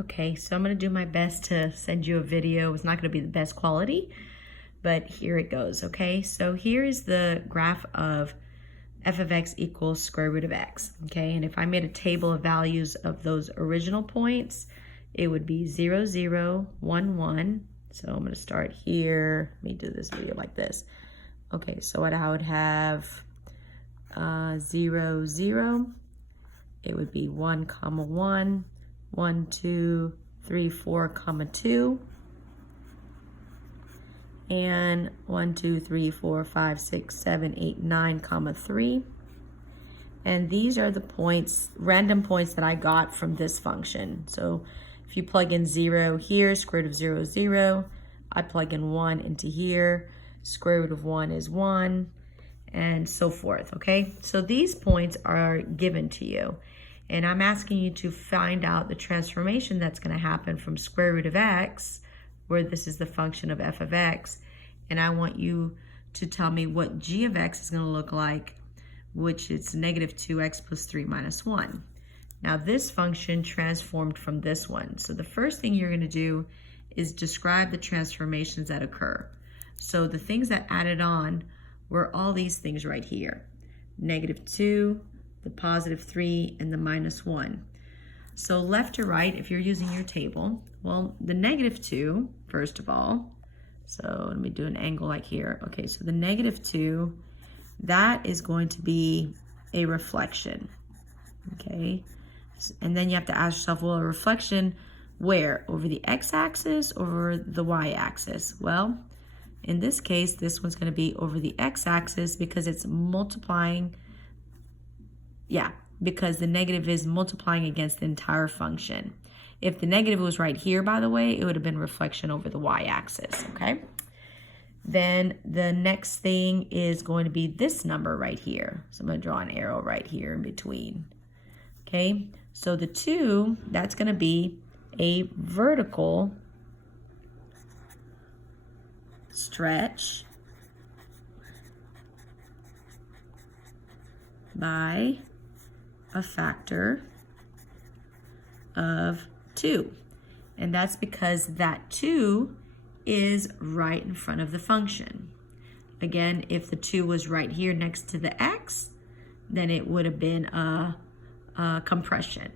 Okay, so I'm gonna do my best to send you a video. It's not gonna be the best quality, but here it goes, okay? So here is the graph of f of x equals square root of x, okay? And if I made a table of values of those original points, it would be 0, 0, 1, 1. So I'm gonna start here. Let me do this video like this. Okay, so what I would have 0, 0. It would be 1, 1, 1, 2, 3, 4, 2, and 1, 2, 3, 4, 5, 6, 7, 8, 9, 3. And these are the points, random points that I got from this function. So if you plug in 0 here, square root of 0 is 0. I plug in 1 into here, square root of 1 is 1, and so forth, okay? So these points are given to you. And I'm asking you to find out the transformation that's going to happen from square root of x, where this is the function of f of x, and I want you to tell me what g of x is going to look like, which is negative 2x plus 3 minus 1. Now this function transformed from this one. So the first thing you're going to do is describe the transformations that occur. So the things that added on were all these things right here. Negative 2, the positive 3, and the minus 1. So left to right, if you're using your table, well, the negative 2, first of all, so let me do an angle like here. Okay, so the negative 2, that is going to be a reflection, okay? And then you have to ask yourself, well, a reflection where? Over the x-axis or over the y-axis? Well, in this case, this one's going to be over the x-axis because it's multiplying. Yeah, because the negative is multiplying against the entire function. If the negative was right here, by the way, it would have been reflection over the y-axis, okay? Then the next thing is going to be this number right here. So I'm going to draw an arrow right here in between, okay? So the 2, that's going to be a vertical stretch by a factor of 2. And that's because that 2 is right in front of the function. Again, if the 2 was right here next to the x, then it would have been a compression,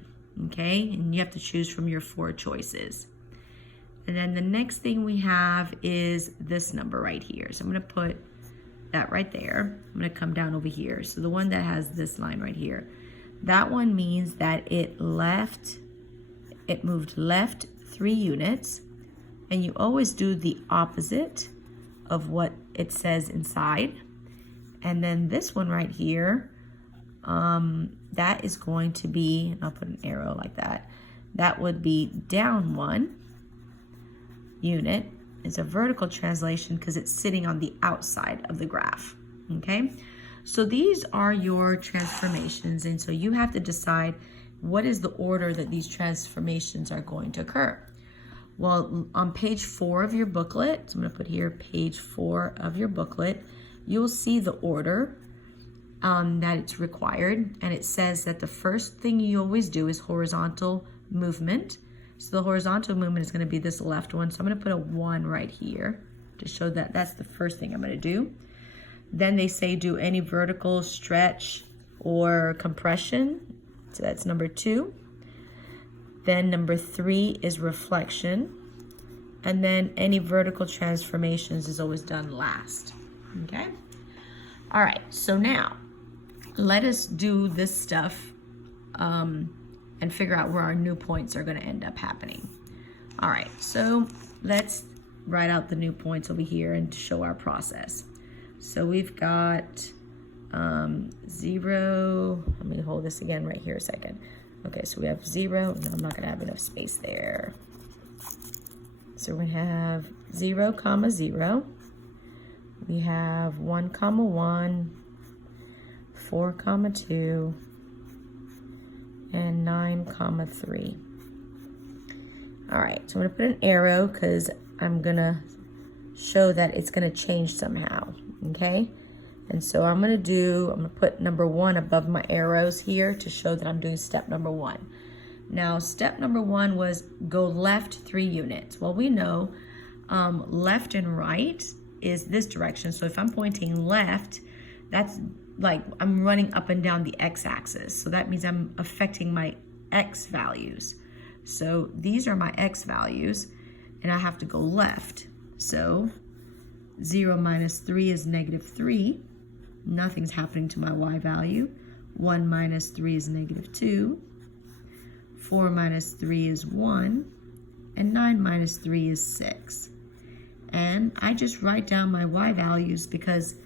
okay? And you have to choose from your 4 choices. And then the next thing we have is this number right here. So I'm going to put that right there. I'm going to come down over here. So the one that has this line right here, that one means that it moved left 3 units, and you always do the opposite of what it says inside. And then this one right here, that is going to be, and I'll put an arrow like that, that would be down 1 unit. It's a vertical translation because it's sitting on the outside of the graph, okay? So these are your transformations, and so you have to decide what is the order that these transformations are going to occur. Well, on page 4 of your booklet, so I'm going to put here page 4 of your booklet, you'll see the order that it's required, and it says that the first thing you always do is horizontal movement. So the horizontal movement is going to be this left one, so I'm going to put a 1 right here to show that that's the first thing I'm going to do. Then they say do any vertical stretch or compression. So that's number 2. Then number 3 is reflection. And then any vertical transformations is always done last. Okay? All right, so now let us do this stuff and figure out where our new points are going to end up happening. All right, so let's write out the new points over here and show our process. So we've got 0, let me hold this again right here a second. Okay, so we have 0, no, I'm not gonna have enough space there. So we have 0, 0. We have 1, 1, 4, 2, and 9, 3. All right, so I'm gonna put an arrow because I'm gonna show that it's gonna change somehow, okay? And so I'm gonna put number 1 above my arrows here to show that I'm doing step number 1. Now, step number 1 was go left 3 units. Well, we know left and right is this direction. So if I'm pointing left, that's like I'm running up and down the x-axis. So that means I'm affecting my x values. So these are my x values, and I have to go left. So 0 minus 3 is negative 3. Nothing's happening to my y value. 1 minus 3 is negative 2. 4 minus 3 is 1. And 9 minus 3 is 6. And I just write down my y values because,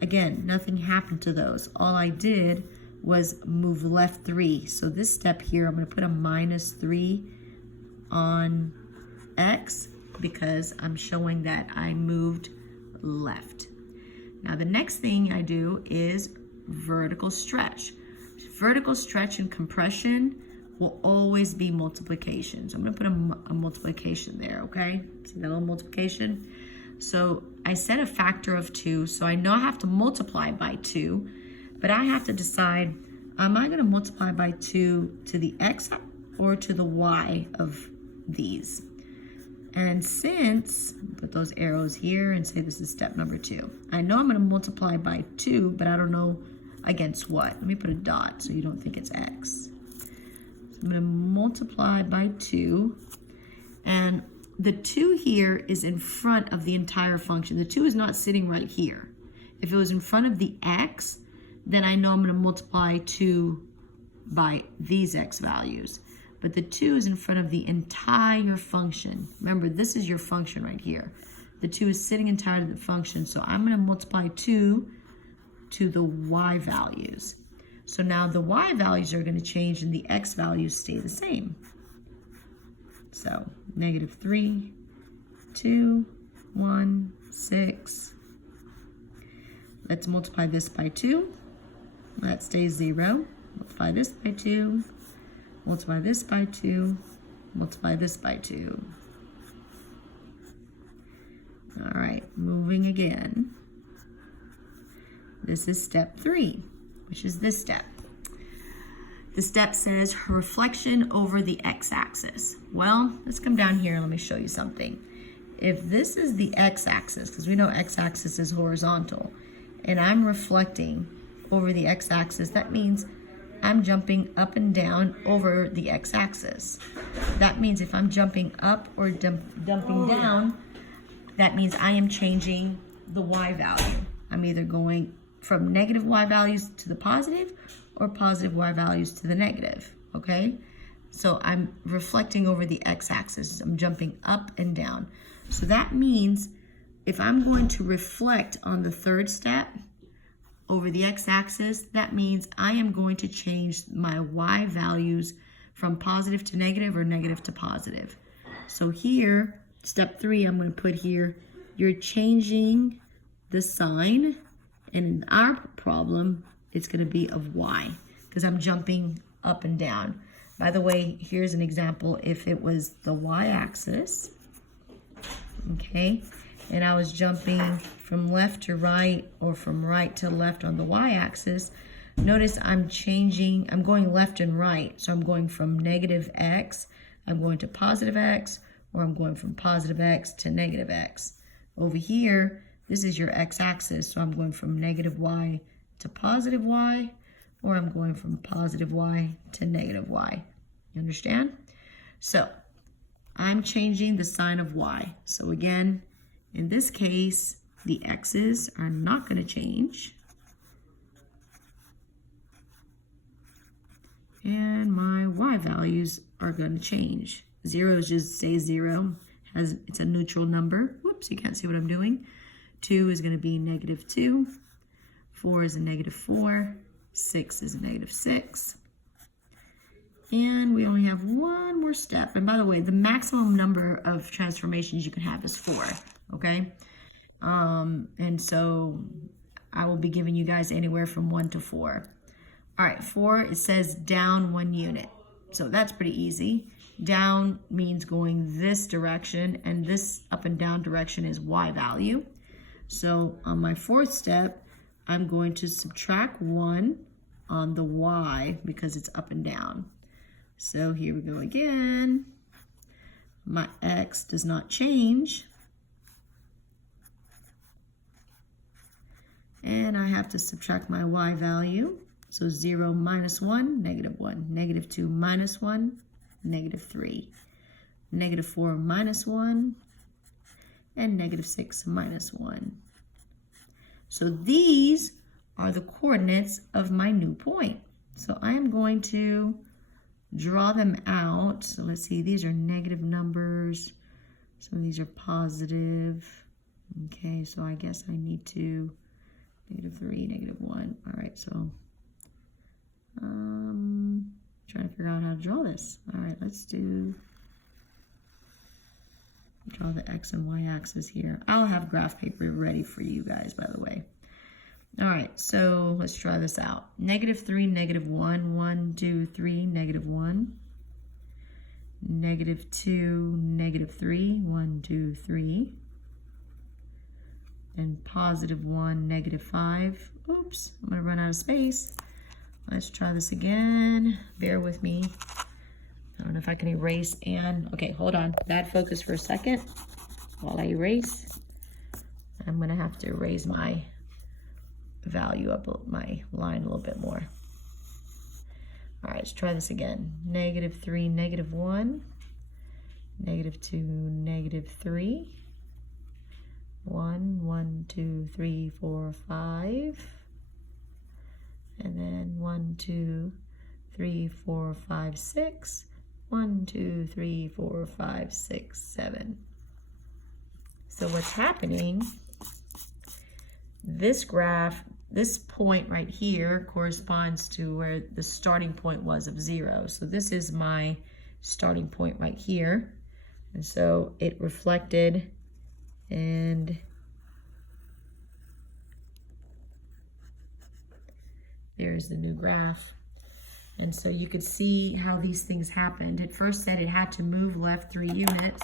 again, nothing happened to those. All I did was move left 3. So this step here, I'm going to put a minus 3 on x because I'm showing that I moved left. Now the next thing I do is vertical stretch. Vertical stretch and compression will always be multiplication. So I'm going to put a multiplication there, okay? See that little multiplication? So I set a factor of 2, so I know I have to multiply by 2, but I have to decide, am I going to multiply by 2 to the x or to the y of these? And since, put those arrows here and say this is step number 2. I know I'm going to multiply by 2, but I don't know against what. Let me put a dot so you don't think it's x. So I'm going to multiply by 2, and the 2 here is in front of the entire function. The 2 is not sitting right here. If it was in front of the x, then I know I'm going to multiply 2 by these x values. But the 2 is in front of the entire function. Remember, this is your function right here. The 2 is sitting inside of the function, so I'm going to multiply 2 to the y values. So now the y values are going to change and the x values stay the same. So negative 3, 2, 1, 6. Let's multiply this by 2. That stays 0. Multiply this by 2. Multiply this by 2. Multiply this by 2. All right, moving again. This is step 3, which is this step. The step says reflection over the x-axis. Well, let's come down here and let me show you something. If this is the x-axis, because we know x-axis is horizontal, and I'm reflecting over the x-axis, that means I'm jumping up and down over the x-axis. That means if I'm jumping up or dumping down, that means I am changing the y value. I'm either going from negative y values to the positive or positive y values to the negative, okay? So I'm reflecting over the x-axis. I'm jumping up and down. So that means if I'm going to reflect on the third step over the x-axis, that means I am going to change my y values from positive to negative or negative to positive. So here, step 3, I'm going to put here, you're changing the sign, and in our problem, it's going to be of y, because I'm jumping up and down. By the way, here's an example if it was the y-axis, okay, and I was jumping from left to right or from right to left on the y-axis. Notice I'm going left and right. So I'm going from negative x, I'm going to positive x, or I'm going from positive x to negative x. Over here, this is your x-axis, so I'm going from negative y to positive y, or I'm going from positive y to negative y. You understand? So I'm changing the sign of y. So again, in this case, the x's are not going to change. And my y values are going to change. 0 just stays 0. It's a neutral number. Whoops, you can't see what I'm doing. 2 is going to be negative 2. 4 is a negative 4. 6 is a negative 6. And we only have one more step. And by the way, the maximum number of transformations you can have is 4, okay? And so I will be giving you guys anywhere from 1 to 4. All right, 4, it says down 1 unit. So that's pretty easy. Down means going this direction, and this up and down direction is y value. So on my 4th step, I'm going to subtract 1 on the y because it's up and down. So here we go again. My x does not change. And I have to subtract my y value. So 0 minus 1, negative 1. Negative 2 minus 1, negative 3. Negative 4 minus 1, and negative 6 minus 1. So these are the coordinates of my new point. So I am going to draw them out. So let's see, these are negative numbers. Some of these are positive. Okay, so I guess I need to negative 3, negative 1. All right, so trying to figure out how to draw this. All right, let's draw the x and y axis here. I'll have graph paper ready for you guys, by the way. All right, so let's try this out. Negative 3, negative 1, 1, 2, 3, negative 1. Negative 2, negative 3, 1, 2, 3. And positive 1, negative 5. Oops, I'm gonna run out of space. Let's try this again. Bear with me. I don't know if I can erase and, okay, hold on. Bad focus for a second while I erase. I'm gonna have to raise my value up, my line a little bit more. All right, let's try this again. Negative 3, negative 1. Negative 2, negative 3. 1, 1, 2, 3, 4, 5. And then 1, 2, 3, 4, 5, 6. 1, 2, 3, 4, 5, 6, 7. So what's happening, this graph, this point right here corresponds to where the starting point was of 0. So this is my starting point right here. And so it reflected, and there's the new graph. And so you could see how these things happened. It first said it had to move left 3 units.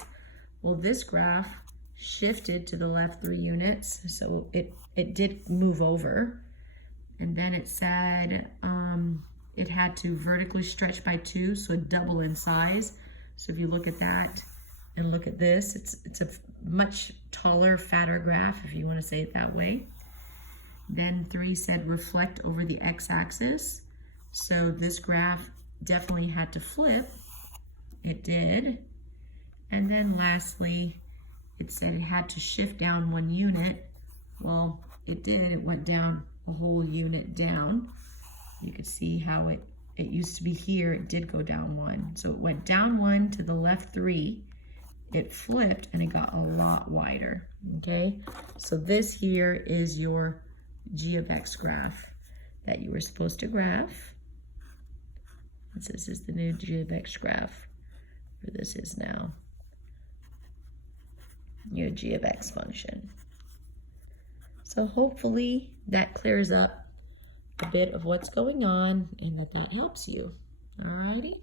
Well, this graph shifted to the left 3 units, so it did move over. And then it said it had to vertically stretch by 2, so double in size. So if you look at that and look at this, it's a much taller, fatter graph, if you want to say it that way. Then 3 said reflect over the x-axis. So this graph definitely had to flip. It did. And then lastly, it said it had to shift down 1 unit. Well, it did. It went down a whole unit down. You could see how it used to be here. It did go down 1. So it went down 1 to the left 3. It flipped and it got a lot wider. Okay, so this here is your g of x graph that you were supposed to graph. This is the new g of x graph, or this is now your g of x function. So hopefully that clears up a bit of what's going on and that helps you. Alrighty.